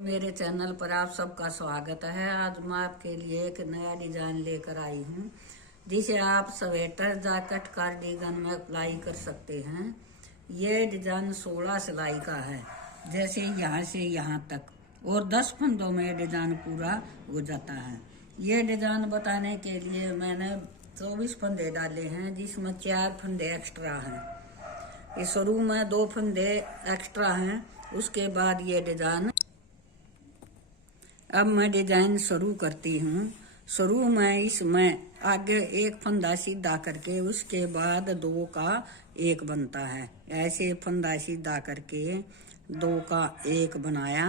मेरे चैनल पर आप सबका स्वागत है। आज मैं आपके लिए एक नया डिजाइन लेकर आई हूँ जिसे आप स्वेटर, जैकेट, कार्डिगन में अप्लाई कर सकते हैं। ये डिजाइन 16 सिलाई का है, जैसे यहाँ से यहाँ तक, और 10 फंदों में डिजाइन पूरा हो जाता है। ये डिजाइन बताने के लिए मैंने 24 फंदे डाले हैं, जिसमें 4 फंदे एक्स्ट्रा हैं। ये शुरू में 2 फंदे एक्स्ट्रा हैं, उसके बाद ये डिजाइन। अब मैं डिजाइन शुरू करती हूँ। शुरू में इसमें आगे एक फंदा सीधा करके उसके बाद 2 का 1 बनता है। ऐसे फंदा सीधा करके 2 का 1 बनाया,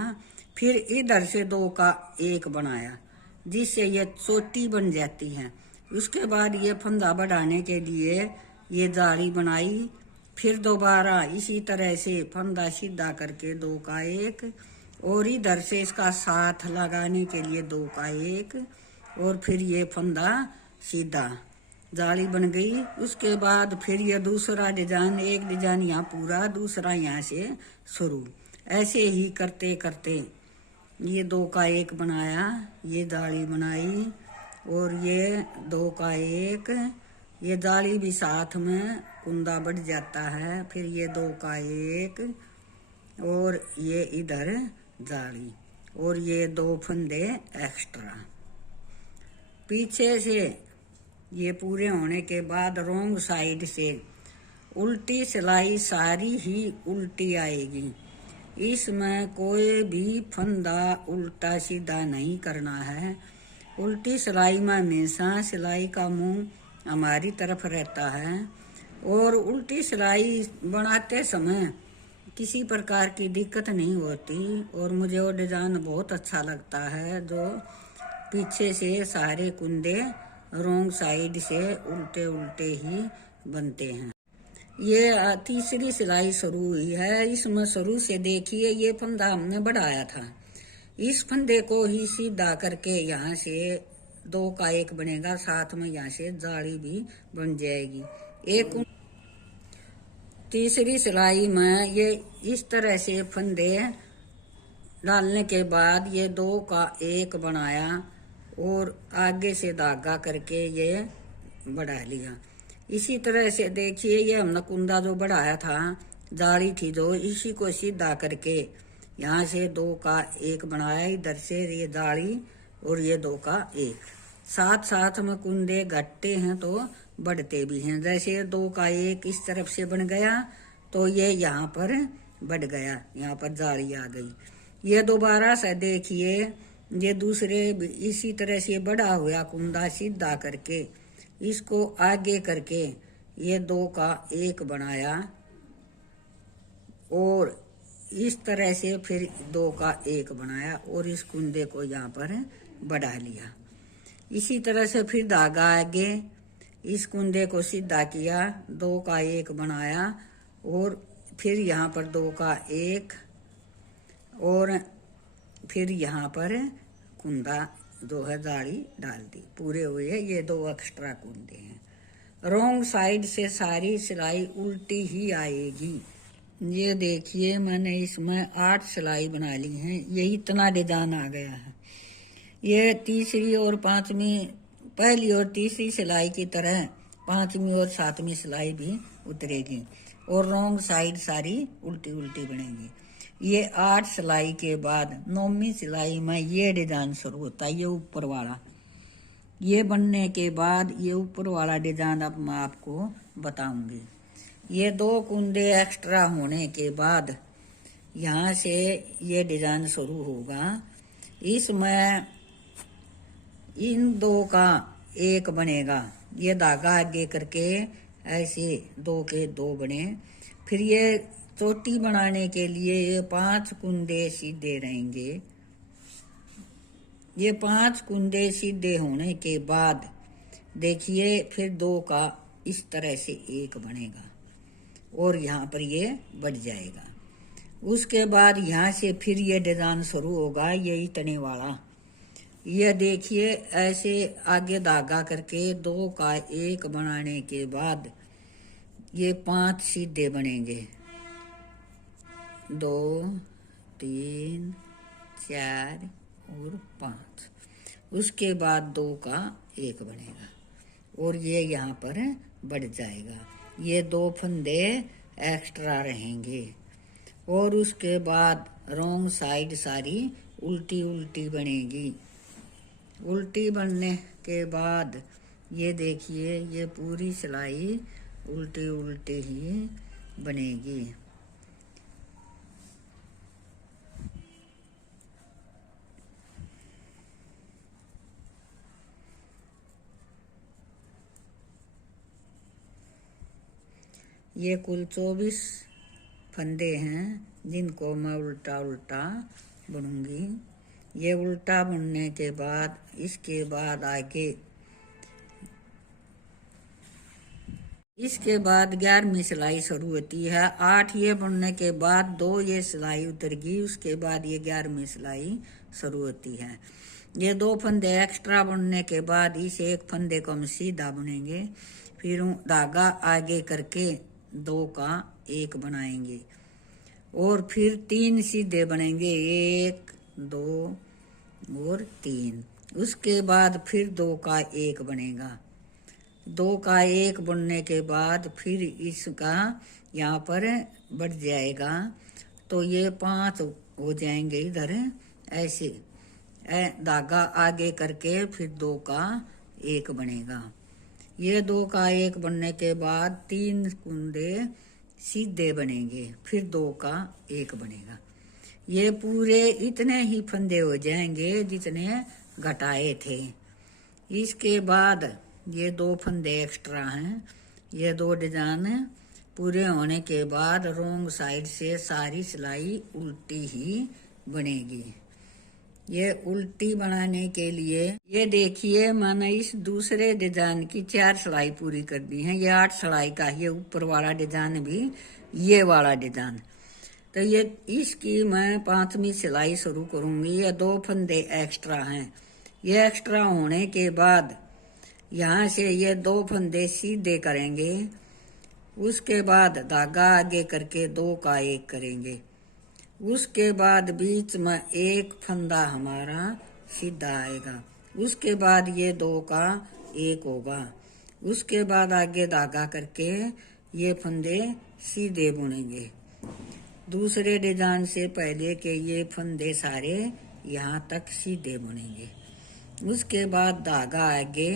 फिर इधर से 2 का 1 बनाया, जिससे ये चोटी बन जाती है। उसके बाद ये फंदा बढ़ाने के लिए ये जाली बनाई, फिर दोबारा इसी तरह से फंदा सीधा करके 2 का 1, और इधर से इसका साथ लगाने के लिए 2 का 1, और फिर ये फंदा सीधा जाली बन गई। उसके बाद फिर ये दूसरा डिजाइन, एक डिजाइन यहाँ पूरा, दूसरा यहाँ से शुरू। ऐसे ही करते करते ये 2 का 1 बनाया, ये जाली बनाई, और ये 2 का 1, ये जाली भी साथ में कुंदा बढ़ जाता है। फिर ये 2 का 1, और ये इधर जाली, और ये 2 फंदे एक्स्ट्रा। पीछे से ये पूरे होने के बाद रोंग साइड से उल्टी सिलाई सारी ही उल्टी आएगी। इसमें कोई भी फंदा उल्टा सीधा नहीं करना है। उल्टी सिलाई में हमेशा सिलाई का मुंह हमारी तरफ रहता है, और उल्टी सिलाई बनाते समय किसी प्रकार की दिक्कत नहीं होती। और मुझे वो डिजाइन बहुत अच्छा लगता है, जो पीछे से सारे कुंदे रोंग साइड से उल्टे उल्टे ही बनते हैं। ये तीसरी सिलाई शुरू हुई है। इसमें शुरू से देखिए ये फंदा हमने बढ़ाया था, इस फंदे को ही सीधा करके यहाँ से 2 का 1 बनेगा, साथ में यहाँ से जाली भी बन जाएगी। एक तीसरी सिलाई में ये इस तरह से फंदे डालने के बाद ये 2 का 1 बनाया, और आगे से धागा करके ये बढ़ा लिया। इसी तरह से देखिए ये हमने कुंदा जो बढ़ाया था, जाली थी जो, इसी को सीधा करके यहाँ से 2 का 1 बनाया, इधर से ये जाली, और ये 2 का 1। साथ साथ में कुंदे घटते हैं तो बढ़ते भी हैं। जैसे 2 का 1 इस तरफ से बन गया तो ये यहाँ पर बढ़ गया, यहाँ पर जाली आ गई। ये दोबारा से देखिए ये दूसरे इसी तरह से बढ़ा हुआ कुंदा सीधा करके इसको आगे करके ये 2 का 1 बनाया, और इस तरह से फिर 2 का 1 बनाया, और इस कुंदे को यहाँ पर बढ़ा लिया। इसी तरह से फिर धागा आगे इस कुंदे को सीधा किया, 2 का 1 बनाया, और फिर यहाँ पर 2 का 1, और फिर यहाँ पर कुंदा 2 है जाली डाल दी। पूरे हुए ये 2 एक्स्ट्रा कुंदे हैं। रोंग साइड से सारी सिलाई उल्टी ही आएगी। ये देखिए मैंने इसमें 8 सिलाई बना ली हैं, ये इतना डिजाइन आ गया है। ये तीसरी और पांचवी, पहली और तीसरी सिलाई की तरह 5वीं और 7वीं सिलाई भी उतरेगी, और रोंग साइड सारी उल्टी उल्टी बनेगी। ये 8 सिलाई के बाद 9वीं सिलाई में ये डिजाइन शुरू होता है, ये ऊपर वाला। ये बनने के बाद ये ऊपर वाला डिजाइन अब मैं आपको बताऊंगी। ये 2 कुंदे एक्स्ट्रा होने के बाद यहाँ से ये डिजाइन शुरू होगा। इसमें इन 2 का 1 बनेगा, ये धागा आगे करके ऐसे 2 के 2 बने। फिर ये चोटी बनाने के लिए ये 5 कुंदे सीधे रहेंगे। ये 5 कुंदे सीधे होने के बाद देखिए फिर 2 का इस तरह से 1 बनेगा, और यहाँ पर ये बढ़ जाएगा। उसके बाद यहाँ से फिर ये डिजाइन शुरू होगा, ये इतने वाला। ये देखिए ऐसे आगे धागा करके 2 का 1 बनाने के बाद ये 5 सीधे बनेंगे, 2 3 4 और 5। उसके बाद 2 का 1 बनेगा और ये यहाँ पर बढ़ जाएगा। ये 2 फंदे एक्स्ट्रा रहेंगे और उसके बाद रॉन्ग साइड सारी उल्टी उल्टी बनेगी। उल्टी बनने के बाद ये देखिए ये पूरी सिलाई उल्टी उल्टी ही बनेगी। ये कुल 24 फंदे हैं जिनको मैं उल्टा उल्टा बुनूंगी। ये उल्टा बुनने के बाद इसके बाद आगे इसके बाद 11वीं सिलाई शुरू होती है। 8 ये बुनने के बाद 2 ये सिलाई उतरगी, उसके बाद ये 11वीं सिलाई शुरू होती है। ये 2 फंदे एक्स्ट्रा बुनने के बाद इस एक फंदे को हम सीधा बुनेंगे, फिर धागा आगे करके 2 का 1 बनाएंगे और फिर 3 सीधे बनेंगे, 1 2 और 3। उसके बाद फिर 2 का 1 बनेगा। 2 का 1 बुनने के बाद फिर इसका यहाँ पर बढ़ जाएगा तो ये 5 हो जाएंगे इधर ऐसे। धागा आगे करके फिर 2 का 1 बनेगा। ये 2 का 1 बनने के बाद 3 कुंदे सीधे बनेंगे, फिर 2 का 1 बनेगा। ये पूरे इतने ही फंदे हो जाएंगे जितने घटाए थे। इसके बाद ये 2 फंदे एक्स्ट्रा हैं। ये 2 डिजाइन पूरे होने के बाद रोंग साइड से सारी सिलाई उल्टी ही बनेगी। ये उल्टी बनाने के लिए ये देखिए मैंने इस दूसरे डिजाइन की 4 सिलाई पूरी कर दी है। ये 8 सिलाई का ये ऊपर वाला डिजाइन भी ये वाला डिजाइन। तो ये इसकी मैं 5वीं सिलाई शुरू करूंगी। ये 2 फंदे एक्स्ट्रा हैं। ये एक्स्ट्रा होने के बाद यहाँ से ये 2 फंदे सीधे करेंगे, उसके बाद धागा आगे करके 2 का 1 करेंगे। उसके बाद बीच में 1 फंदा हमारा सीधा आएगा। उसके बाद ये 2 का 1 होगा। उसके बाद आगे धागा करके ये फंदे सीधे बुनेंगे। दूसरे डिजाइन से पहले के ये फंदे सारे यहाँ तक सीधे बुनेंगे। उसके बाद धागा आगे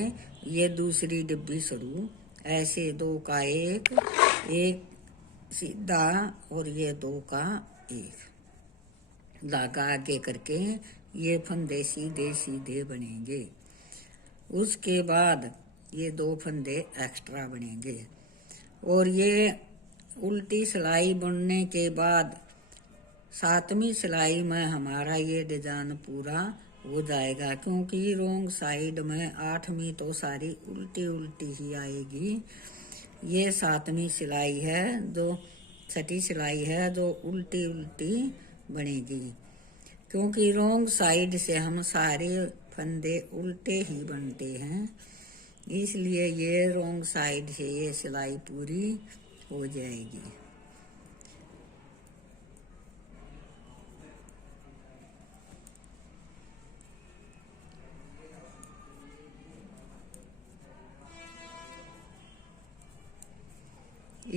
ये दूसरी डिब्बी शुरू ऐसे 2 का 1 सीधा और ये 2 का 1 धागा आगे करके ये फंदे सीधे सीधे बनेंगे। उसके बाद ये 2 फंदे एक्स्ट्रा बनेंगे और ये उल्टी सिलाई बुनने के बाद 7वीं सिलाई में हमारा ये डिजाइन पूरा हो जाएगा, क्योंकि रोंग साइड में 8वीं तो सारी उल्टी उल्टी ही आएगी। ये 7वीं सिलाई है जो 6ठी सिलाई है जो उल्टी उल्टी बनेगी, क्योंकि रोंग साइड से हम सारे फंदे उल्टे ही बनते हैं, इसलिए ये रोंग साइड से ये सिलाई पूरी हो जाएगी।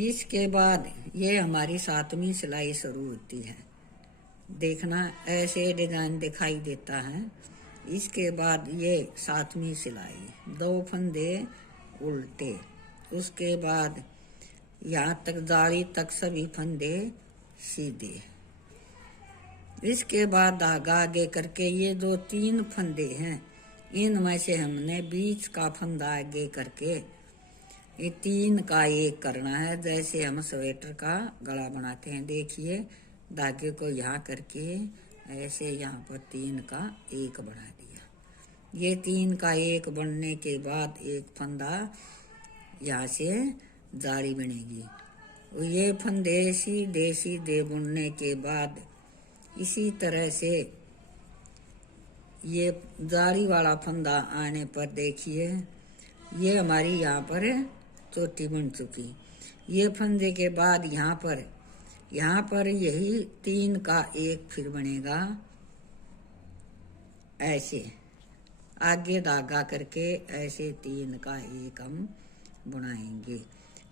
इसके बाद ये हमारी 7वीं सिलाई शुरू होती है। देखना ऐसे डिजाइन दिखाई देता है। इसके बाद ये 7वीं सिलाई 2 फंदे उल्टे, उसके बाद यहाँ तक जाली तक सभी फंदे सीधे। इसके बाद धागा आगे करके ये जो 3 फंदे हैं इनमें से हमने बीच का फंदा आगे करके ये 3 का 1 करना है। जैसे हम स्वेटर का गला बनाते हैं, देखिए धागे को यहाँ करके ऐसे यहाँ पर 3 का 1 बना दिया। ये 3 का 1 बनने के बाद एक फंदा यहाँ से जाली बनेगी। और ये फंदे सीधे सीधे बुनने के बाद इसी तरह से ये जाली वाला फंदा आने पर देखिए ये हमारी यहाँ पर चोटी बन चुकी। ये फंदे के बाद यहाँ पर यही 3 का 1 फिर बनेगा ऐसे आगे धागा करके ऐसे 3 का एक हम बुनाएंगे।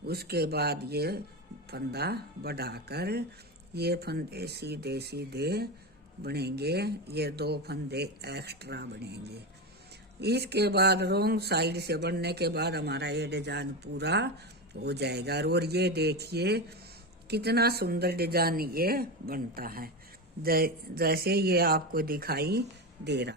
उसके बाद ये फंदा बढ़ाकर ये फंदे सीधे सीधे बनेंगे, ये 2 फंदे एक्स्ट्रा बनेंगे। इसके बाद रॉन्ग साइड से बनने के बाद हमारा ये डिजाइन पूरा हो जाएगा। और ये देखिए कितना सुंदर डिजाइन ये बनता है, जैसे ये आपको दिखाई दे रहा।